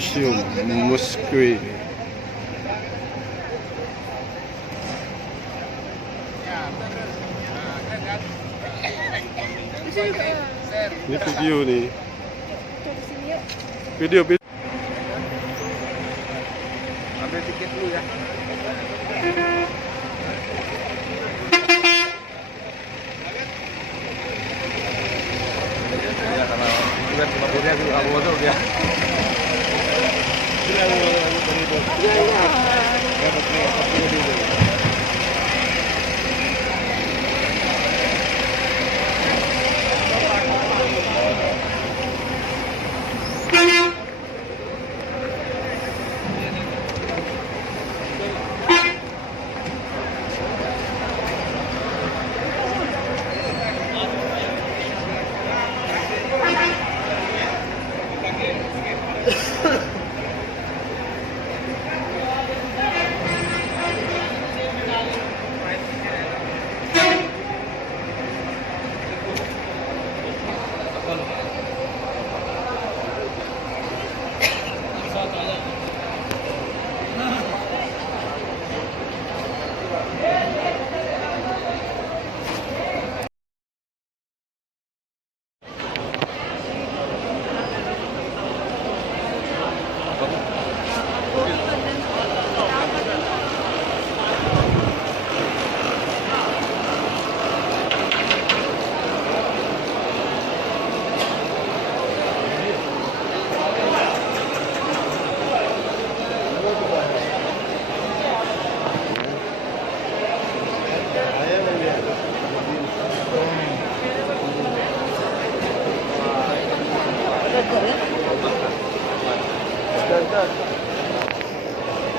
Museum Moskwe. Ini video nih. Video. Ambil tiket dulu ya. Ya kalau bukan cuma dia dulu Abu Bakar dia.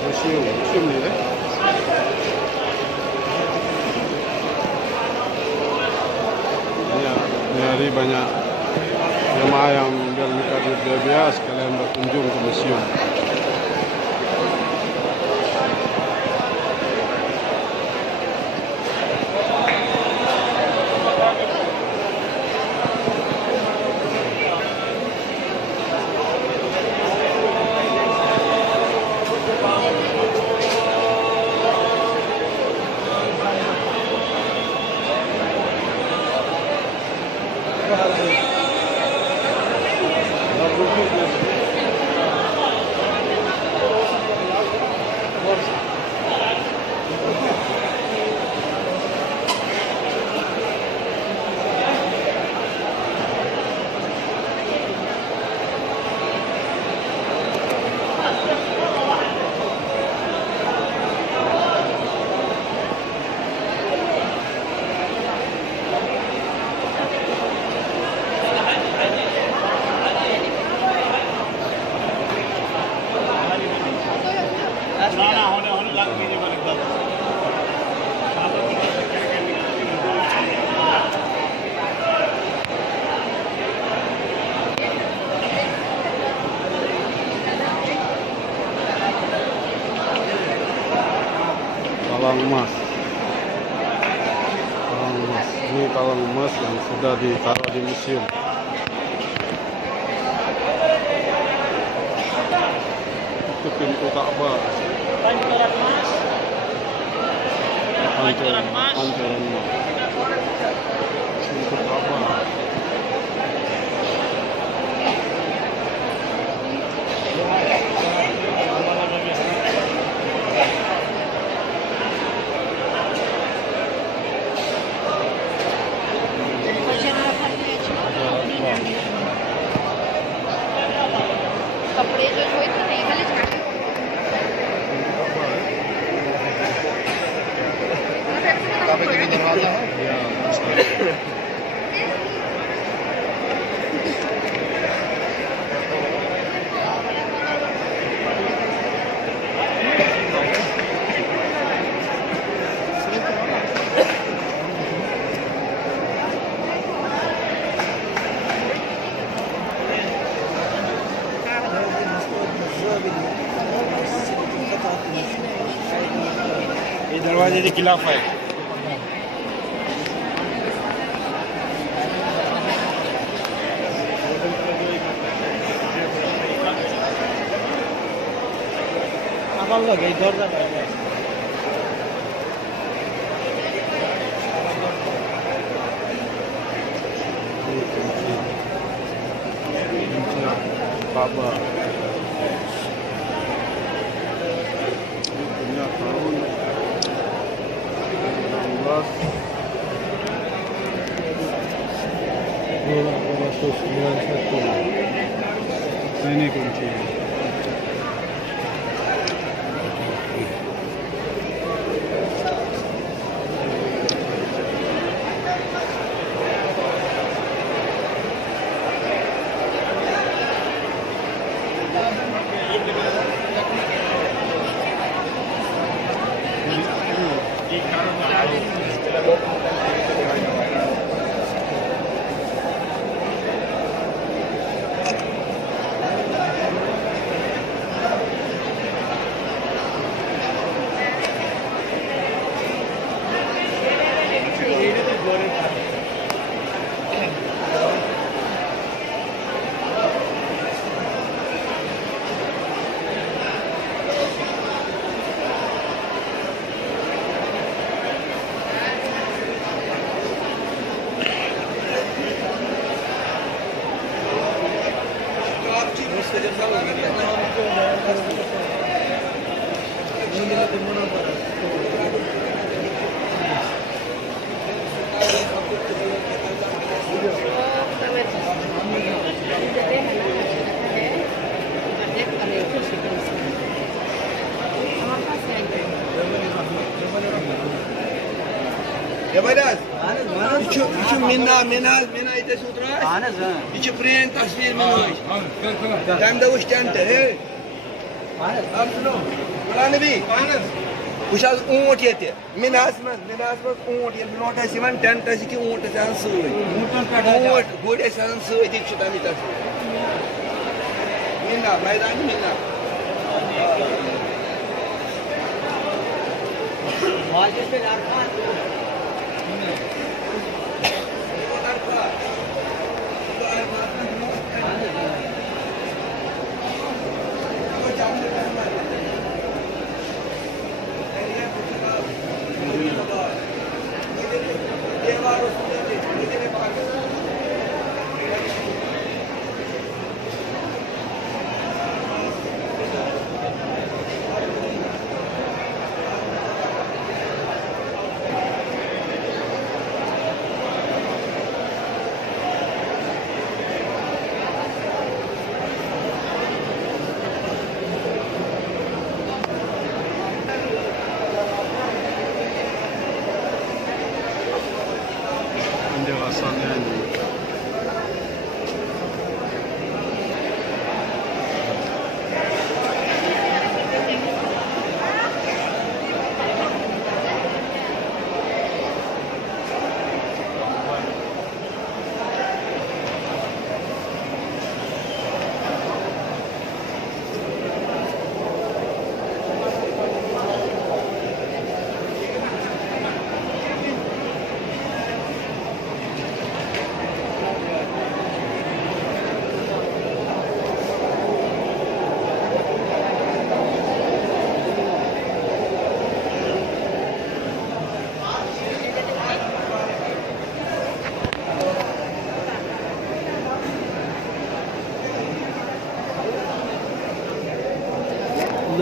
Museum nih ya. Nyari banyak jemaah yang biar biasa sekalian berkunjung ke museum. Talang emas. Ini talang emas yang sudah ditaruh di museum. Itu pintu Ka'bah. Pancoran emas. Pancoran emas. Pintu Ka'bah. कपड़े जो वो इतने खाली दरवाजा है। ये दरवाजे के खिलाफ है। কপাল লাগে এই দরজাটা Baba. Punya tahun 1991. Ini kunci. Yabaraz. Şu minna ite sutras. İçi priyen tasvir minnoş. Tam da uş tente he. Absolu. Ulan bi. Uşaz ऊंट येते मिनास में ऊंट ये नोटा सिवन टेंट से की ऊंट सान सुई ऊंट घोड़े सान सुई दिख छुटा मिता मिना मैदान मिना वाजे पे लारफा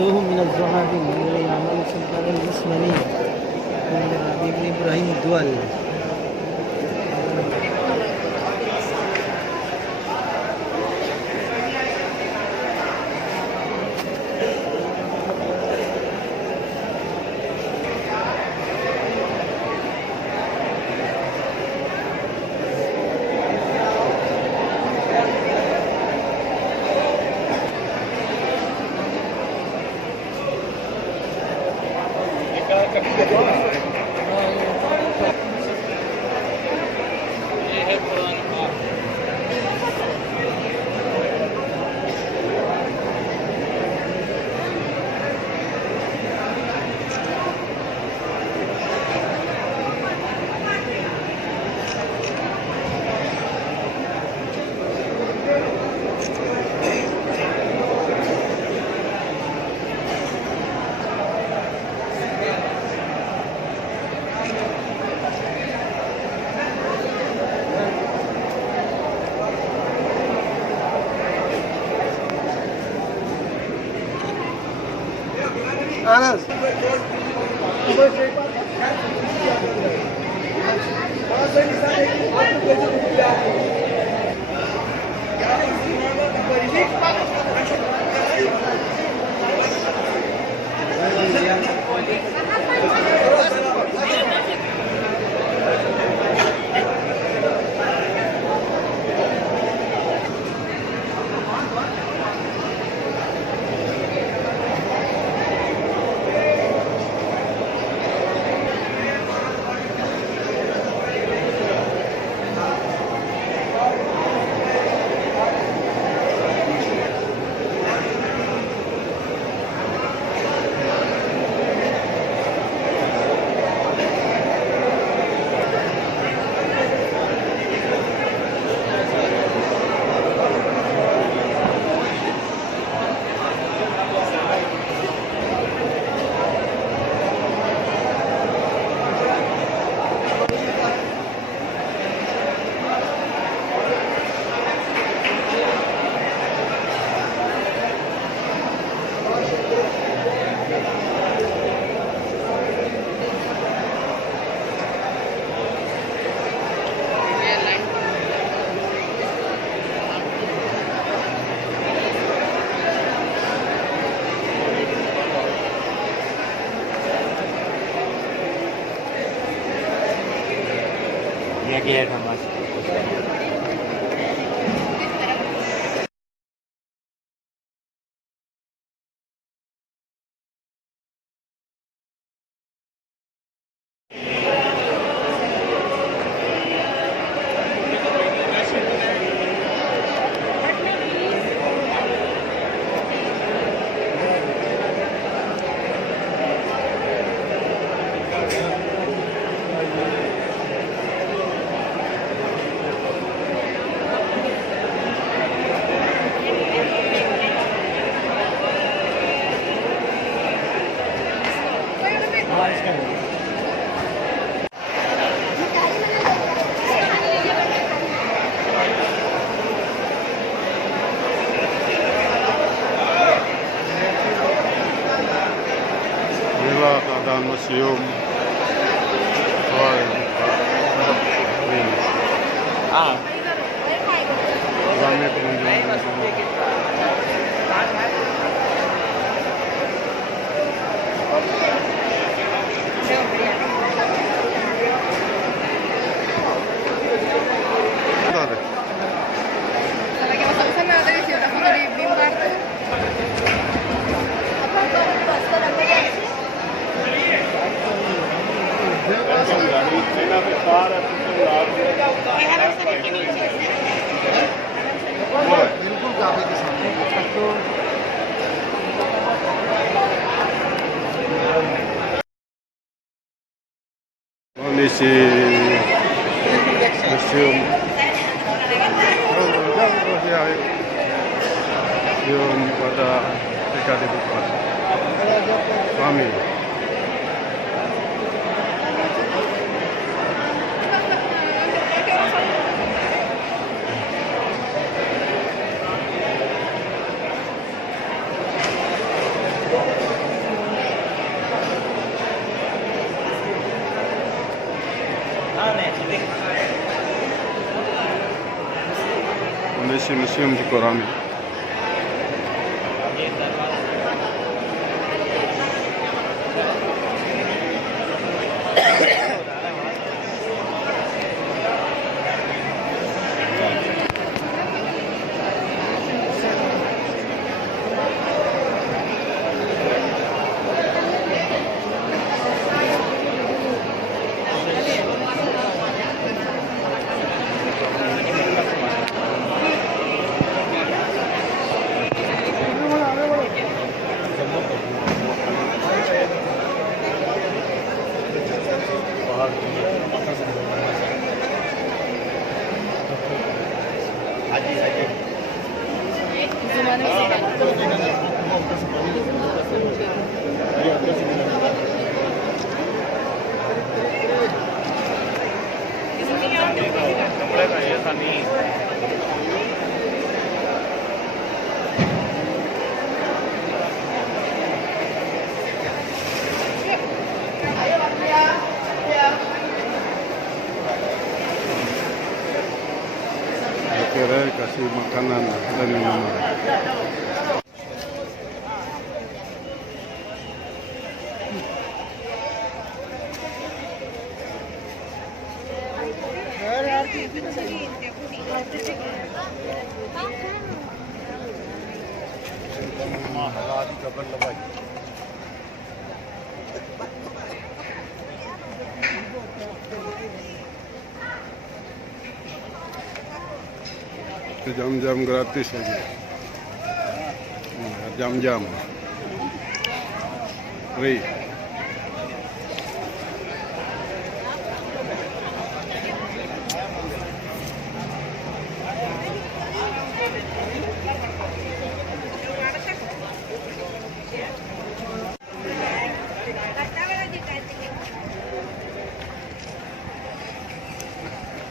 له من الزهابين الذي يعمل في الدار العثمانية من ابن إبراهيم الدولي Anas. Inilah keadaan museum Roy Queen. Ramai pengunjung di sini. Dove? Perché ma stavo sempre andando vicino da foto di bimbardo. Kondisi museum museum pada PKD Bupat Suami. Kondisi museum cukup ramai. akhirnya kasih makanan dan minuman. Jam-jam gratis aja. Jam-jam free.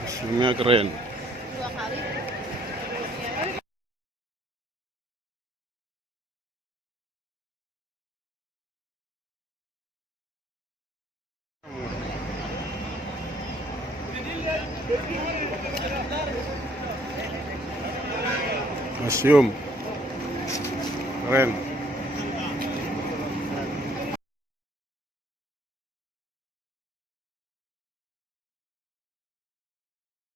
Museumnya keren. Museum keren.